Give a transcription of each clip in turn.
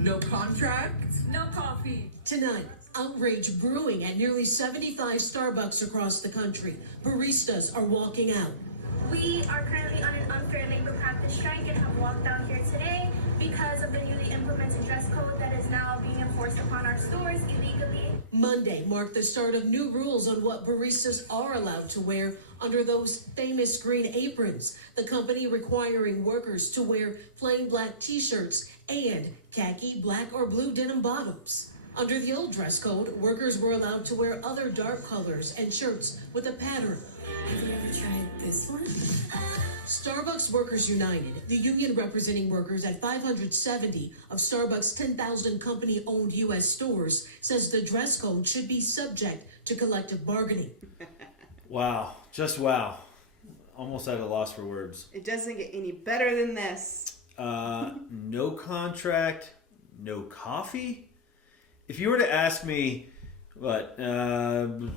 No contract. No coffee. Tonight, outrage brewing at nearly 75 Starbucks across the country. Baristas are walking out. We are currently on an unfair labor practice strike and have walked out here today because of the newly implemented dress code that is now being enforced upon our stores illegally. Monday marked the start of new rules on what baristas are allowed to wear under those famous green aprons. The company requiring workers to wear plain black t-shirts and khaki, black, or blue denim bottoms. Under the old dress code, workers were allowed to wear other dark colors and shirts with a pattern. Have you ever tried this one? Starbucks Workers United, the union representing workers at 570 of Starbucks' 10,000 company-owned U.S. stores, says the dress code should be subject to collective bargaining. Wow. Just wow. Almost at a loss for words. It doesn't get any better than this. No contract, no coffee. If you were to ask me, 20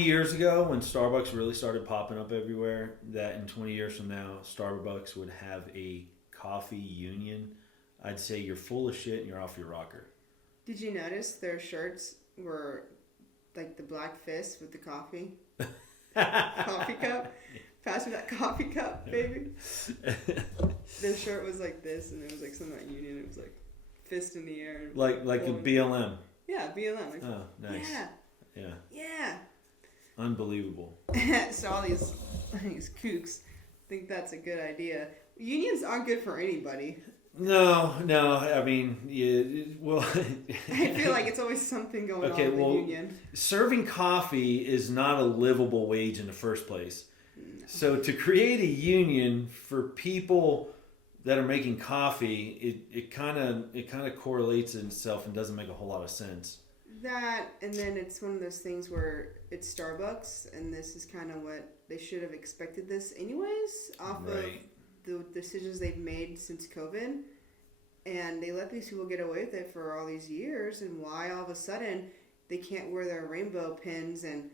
years ago when Starbucks really started popping up everywhere, that in 20 years from now, Starbucks would have a coffee union, I'd say you're full of shit and you're off your rocker. Did you notice their shirts were like the black fist with the coffee? Coffee cup? Pass me that coffee cup, baby. Their shirt was like this, and it was like something like union. It was like fist in the air. Like a BLM. Yeah, BLM. Like, oh, nice. Yeah. Unbelievable. So all these kooks think that's a good idea. Unions aren't good for anybody. No. I mean, well. I feel like it's always something going on with the union. Serving coffee is not a livable wage in the first place. No. So to create a union for people that are making coffee, it kind of correlates itself and doesn't make a whole lot of sense. That, and then it's one of those things where it's Starbucks, and this is kind of what they should have expected this anyways, off of the decisions they've made since COVID. And they let these people get away with it for all these years, and why all of a sudden they can't wear their rainbow pins and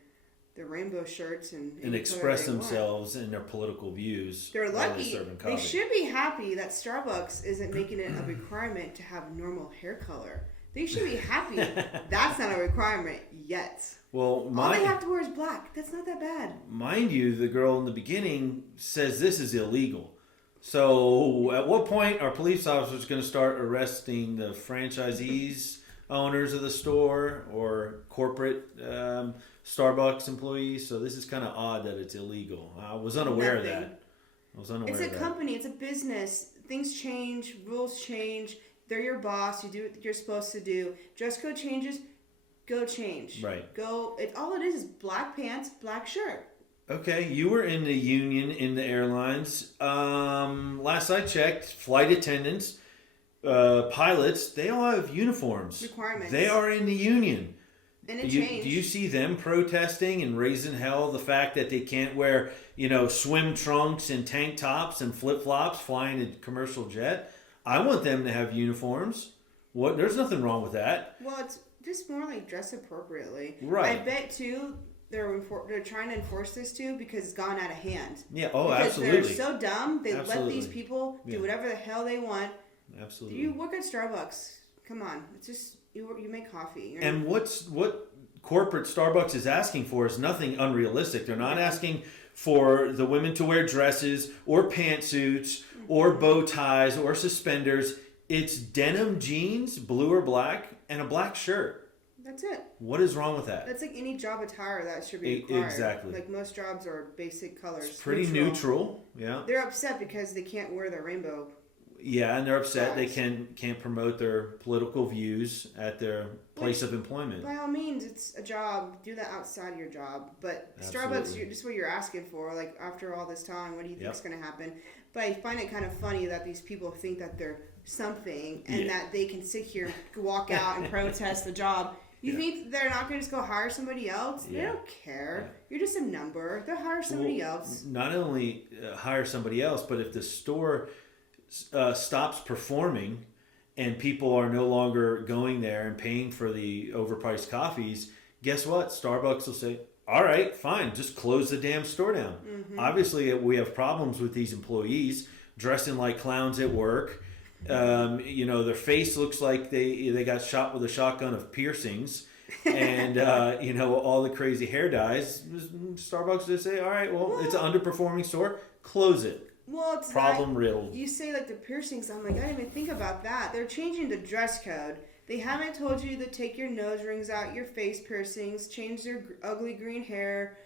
their rainbow shirts and express themselves in their political views. They're lucky. They should be happy that Starbucks isn't making it a requirement to have normal hair color. They should be happy that's not a requirement yet. Well, all they have to wear is black. That's not that bad. Mind you, the girl in the beginning says this is illegal. So at what point are police officers going to start arresting the franchisees, owners of the store, or corporate Starbucks employees? So this is kind of odd that it's illegal. I was unaware of that. It's a company. It's a business. Things change. Rules change. They're your boss. You do what you're supposed to do. Dress code changes. Go change. Right. Go. All it is black pants, black shirt. Okay, you were in the union in the airlines. Last I checked, flight attendants, pilots, they all have uniforms. Requirements. They are in the union. And it changed. Do you see them protesting and raising hell the fact that they can't wear, swim trunks and tank tops and flip-flops flying a commercial jet? I want them to have uniforms. There's nothing wrong with that. Well, it's just more like dress appropriately. Right. I bet, too, they're trying to enforce this, too, because it's gone out of hand. Yeah, absolutely. They're so dumb, they let these people do whatever the hell they want. Absolutely. You work at Starbucks. Come on. It's just, you make coffee. And what corporate Starbucks is asking for is nothing unrealistic. They're not asking for the women to wear dresses or pantsuits or bow ties or suspenders. It's denim jeans, blue or black, and a black shirt. That's it. What is wrong with that? That's like any job attire that should be required. Exactly. Like most jobs are basic colors. It's pretty neutral. Yeah. They're upset because they can't wear their rainbow. Yeah, and they're upset they can't promote their political views at their place of employment. By all means, it's a job. Do that outside of your job. But Absolutely. Starbucks, just what you're asking for. Like after all this time, what do you think is going to happen? But I find it kind of funny that these people think that they're something and that they can sit here, walk out, and protest the job. You think they're not going to just go hire somebody else? They don't care. You're just a number. They'll hire somebody else. Not only hire somebody else, but if the store stops performing and people are no longer going there and paying for the overpriced coffees, guess what? Starbucks will say, all right, fine, just close the damn store down. Mm-hmm. Obviously, we have problems with these employees dressing like clowns at work, Their face looks like they got shot with a shotgun of piercings, and all the crazy hair dyes. Starbucks just say, all right, well, it's an underperforming store, close it. Well, it's problem riddled. You say like the piercings. I'm like, I didn't even think about that. They're changing the dress code. They haven't told you to take your nose rings out, your face piercings, change your ugly green hair.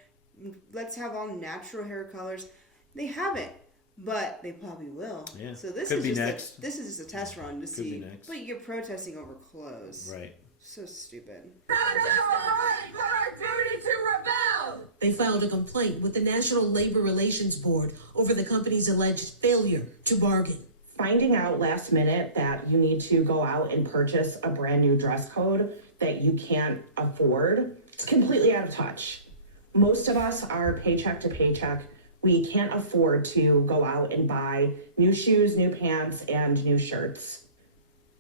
Let's have all natural hair colors. They haven't, but they probably will. Yeah. So this Could is be just next. this is just a test run to Could see. be next. But you're protesting over clothes. Right. So stupid. They filed a complaint with the National Labor Relations Board over the company's alleged failure to bargain. Finding out last minute that you need to go out and purchase a brand new dress code that you can't afford, it's completely out of touch. Most of us are paycheck to paycheck. We can't afford to go out and buy new shoes, new pants, and new shirts.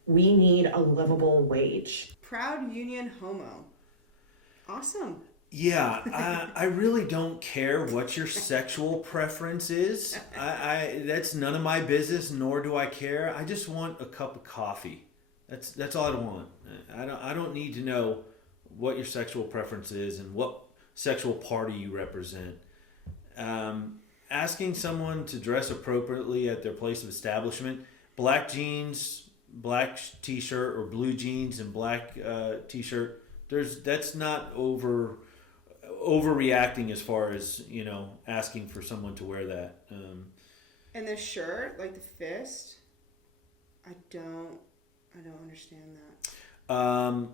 We need a livable wage. Proud union homo. Awesome. Yeah, I really don't care what your sexual preference is. I that's none of my business, nor do I care. I just want a cup of coffee. That's all I want. I don't need to know what your sexual preference is and what sexual party you represent. Asking someone to dress appropriately at their place of establishment, black jeans, black t-shirt, or blue jeans and black t-shirt, that's not overreacting as far as asking for someone to wear that. And the shirt, like the fist, I don't understand that.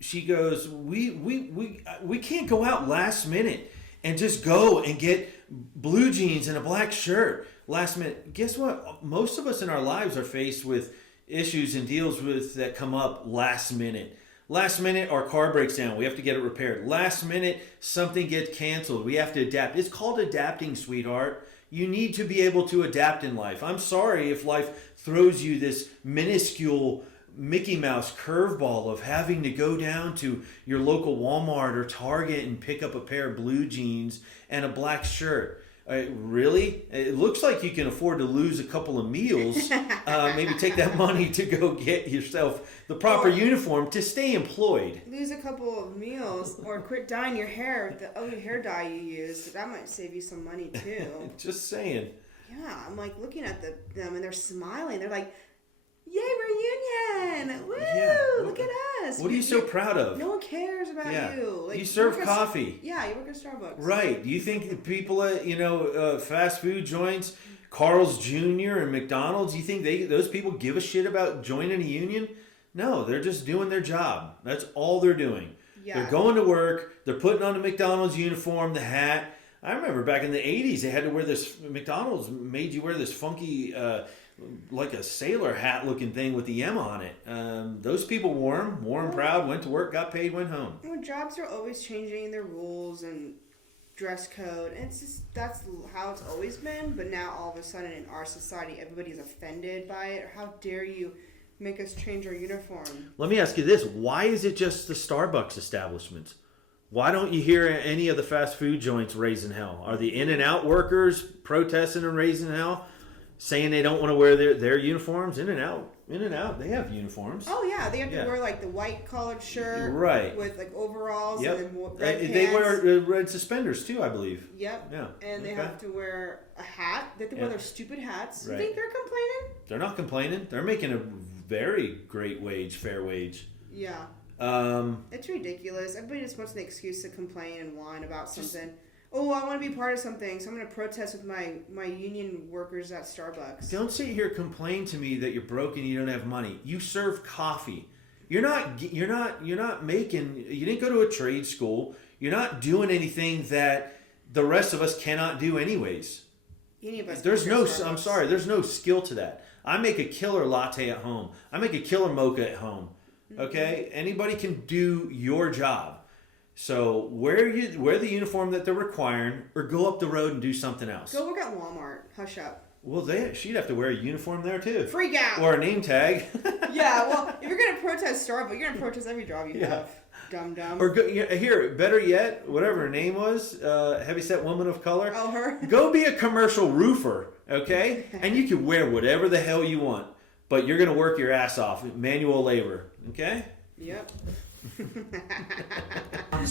She goes, we can't go out last minute and just go and get blue jeans and a black shirt last minute. Guess what? Most of us in our lives are faced with issues and deals with that come up last minute. Last minute, our car breaks down. We have to get it repaired. Last minute, something gets canceled. We have to adapt. It's called adapting, sweetheart. You need to be able to adapt in life. I'm sorry if life throws you this minuscule Mickey Mouse curveball of having to go down to your local Walmart or Target and pick up a pair of blue jeans and a black shirt. Really? It looks like you can afford to lose a couple of meals. Maybe take that money to go get yourself the proper uniform to stay employed. Lose a couple of meals or quit dyeing your hair with the ugly hair dye you use. That might save you some money too. Just saying. Yeah, I'm like looking at them and they're smiling. They're like, yay, reunion! Woo! Yeah. Look at us. What are you so proud of? No one cares about you. Like, you serve work at- coffee. Yeah, you work at Starbucks. Right. Do you think that people at fast food joints, Carl's Jr. and McDonald's, you think those people give a shit about joining a union? No, they're just doing their job. That's all they're doing. Yeah. They're going to work. They're putting on the McDonald's uniform, the hat. I remember back in the 80s, they had to wear this, McDonald's made you wear this funky, like a sailor hat looking thing with the M on it. Those people wore them proud, went to work, got paid, went home. Well, jobs are always changing their rules and dress code. And it's just, that's how it's always been. But now all of a sudden in our society, everybody's offended by it. How dare you make us change our uniform? Let me ask you this. Why is it just the Starbucks establishments? Why don't you hear any of the fast food joints raising hell? Are the In-N-Out workers protesting and raising hell? Saying they don't want to wear their uniforms? In-N-Out, they have uniforms. Oh yeah, they have to wear like the white collared shirt, right, with like overalls yep. and then red pants. They wear red suspenders too, I believe. Yep. Yeah. And they have to wear a hat. They have to wear their stupid hats. Right. You think they're complaining? They're not complaining. They're making a very great wage, fair wage. Yeah. It's ridiculous. Everybody just wants an excuse to complain and whine about something. Oh, I want to be part of something, so I'm going to protest with my union workers at Starbucks. Don't sit here complain to me that you're broke and you don't have money. You serve coffee. You're not making. You didn't go to a trade school. You're not doing anything that the rest of us cannot do anyways. Any of us. There's no skill to that. I make a killer latte at home. I make a killer mocha at home. Okay? Anybody can do your job. So wear the uniform that they're requiring, or go up the road and do something else. Go work at Walmart. Hush up. Well, she'd have to wear a uniform there too. Freak out. Or a name tag. Yeah, well, if you're gonna protest Starbucks, you're gonna protest every job you have. Dum dum. Or here, better yet, whatever her name was, heavyset woman of color. Oh, her. Go be a commercial roofer, okay? And you can wear whatever the hell you want. but you're going to work your ass off, manual labor. Okay. Yep.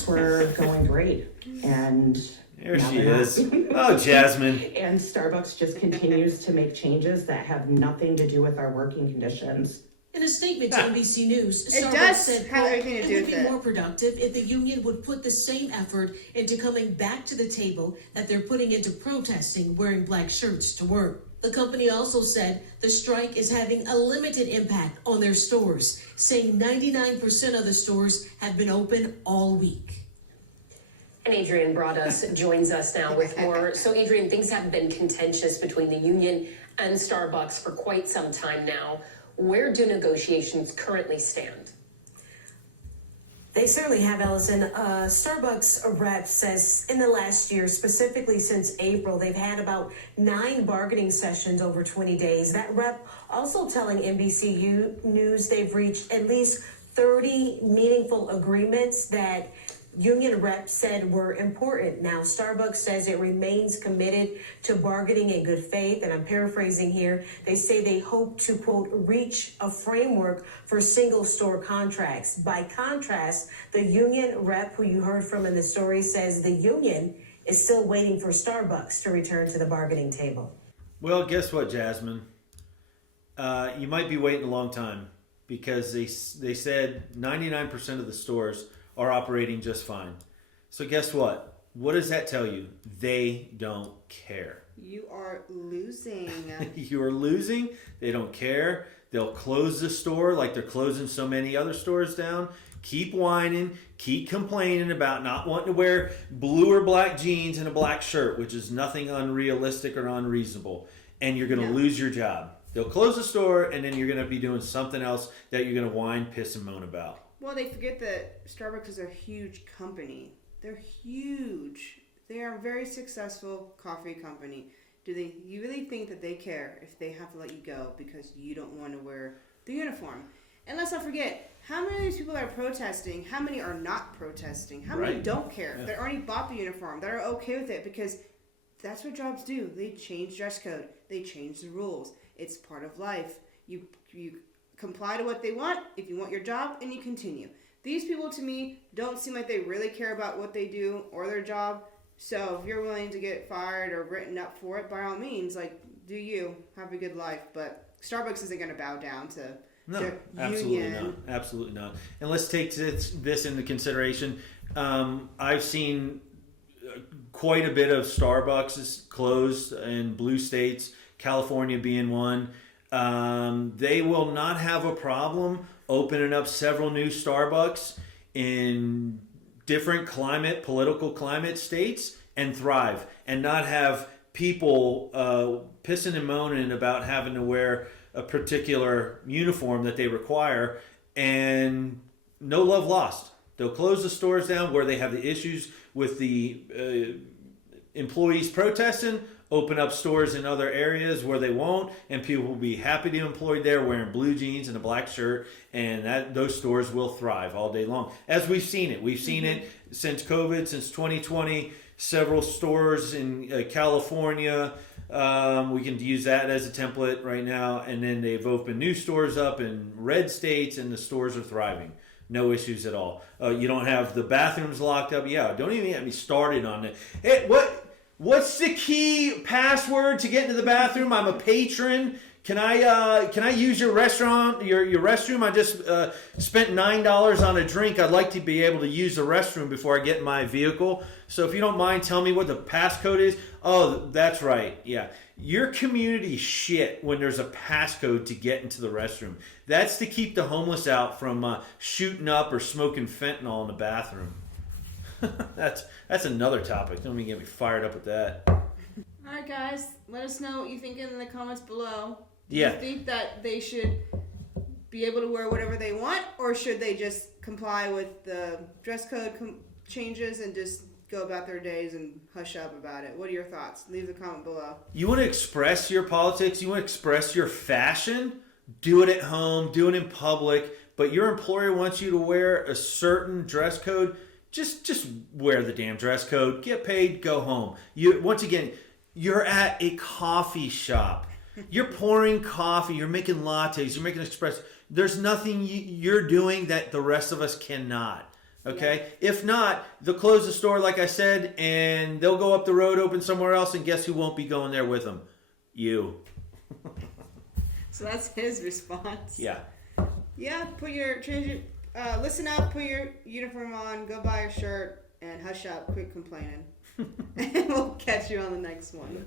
We're going great, and There now she they're not. is. Oh, Jasmine. And Starbucks just continues to make changes that have nothing to do with our working conditions. In a statement to NBC News, It Starbucks does said, have quote, everything to it do would with be it. more productive if the union would put the same effort into coming back to the table that they're putting into protesting wearing black shirts to work. The company also said the strike is having a limited impact on their stores, saying 99% of the stores have been open all week. And Adrian joins us now with more. So Adrian, things have been contentious between the union and Starbucks for quite some time now. Where do negotiations currently stand? They certainly have, Ellison. Starbucks rep says in the last year, specifically since April, they've had about 9 bargaining sessions over 20 days. That rep also telling NBC News they've reached at least 30 meaningful agreements that union reps said were important. Now, Starbucks says it remains committed to bargaining in good faith, and I'm paraphrasing here. They say they hope to, quote, reach a framework for single store contracts. By contrast, the union rep who you heard from in the story says the union is still waiting for Starbucks to return to the bargaining table. Well, guess what, Jasmine? You might be waiting a long time because they said 99% of the stores are operating just fine. So guess what? What does that tell you? They don't care. You are losing. You're losing. They don't care. They'll close the store like they're closing so many other stores down. Keep whining. Keep complaining about not wanting to wear blue or black jeans and a black shirt, which is nothing unrealistic or unreasonable. And you're going to lose your job. They'll close the store, and then you're going to be doing something else that you're going to whine, piss, and moan about. Well, they forget that Starbucks is a huge company. They're huge. They are a very successful coffee company. You really think that they care if they have to let you go because you don't want to wear the uniform? And let's not forget, how many of these people that are protesting, how many are not protesting? How many don't care? That already bought the uniform, that are okay with it because that's what jobs do. They change dress code. They change the rules. It's part of life. You comply to what they want if you want your job, and you continue. These people, to me, don't seem like they really care about what they do or their job. So if you're willing to get fired or written up for it, by all means, like, do you have a good life? But Starbucks isn't going to bow down to their union. Absolutely not. And let's take this into consideration. I've seen quite a bit of Starbucks closed in blue states, California being one. They will not have a problem opening up several new Starbucks in different political climate states and thrive and not have people pissing and moaning about having to wear a particular uniform that they require, and no love lost. They'll close the stores down where they have the issues with the employees protesting, open up stores in other areas where they won't, and people will be happy to be employed there wearing blue jeans and a black shirt, and those stores will thrive all day long. As we've seen it. We've seen it since COVID, since 2020, several stores in California. We can use that as a template right now, and then they've opened new stores up in red states, and the stores are thriving. No issues at all. You don't have the bathrooms locked up. Yeah, don't even get me started on it. Hey, what's the key password to get into the bathroom? I'm a patron. Can I use your restaurant, your restroom? I just spent $9 on a drink. I'd like to be able to use the restroom before I get in my vehicle. So if you don't mind, tell me what the passcode is. Oh, that's right. Yeah. Your community shit when there's a passcode to get into the restroom. That's to keep the homeless out from shooting up or smoking fentanyl in the bathroom. That's another topic. Don't even get me fired up with that. All right, guys. Let us know what you think in the comments below. Do you think that they should be able to wear whatever they want, or should they just comply with the dress code changes and just go about their days and hush up about it? What are your thoughts? Leave the comment below. You want to express your politics, you want to express your fashion, do it at home, do it in public, but your employer wants you to wear a certain dress code, just wear the damn dress code, get paid, go home. Once again, you're at a coffee shop. You're pouring coffee. You're making lattes. You're making espresso. There's nothing you're doing that the rest of us cannot. Okay? Yeah. If not, they'll close the store, like I said, and they'll go up the road, open somewhere else, and guess who won't be going there with them? You. So that's his response. Yeah. Yeah, listen up, put your uniform on, go buy a shirt, and hush up, quit complaining. And we'll catch you on the next one.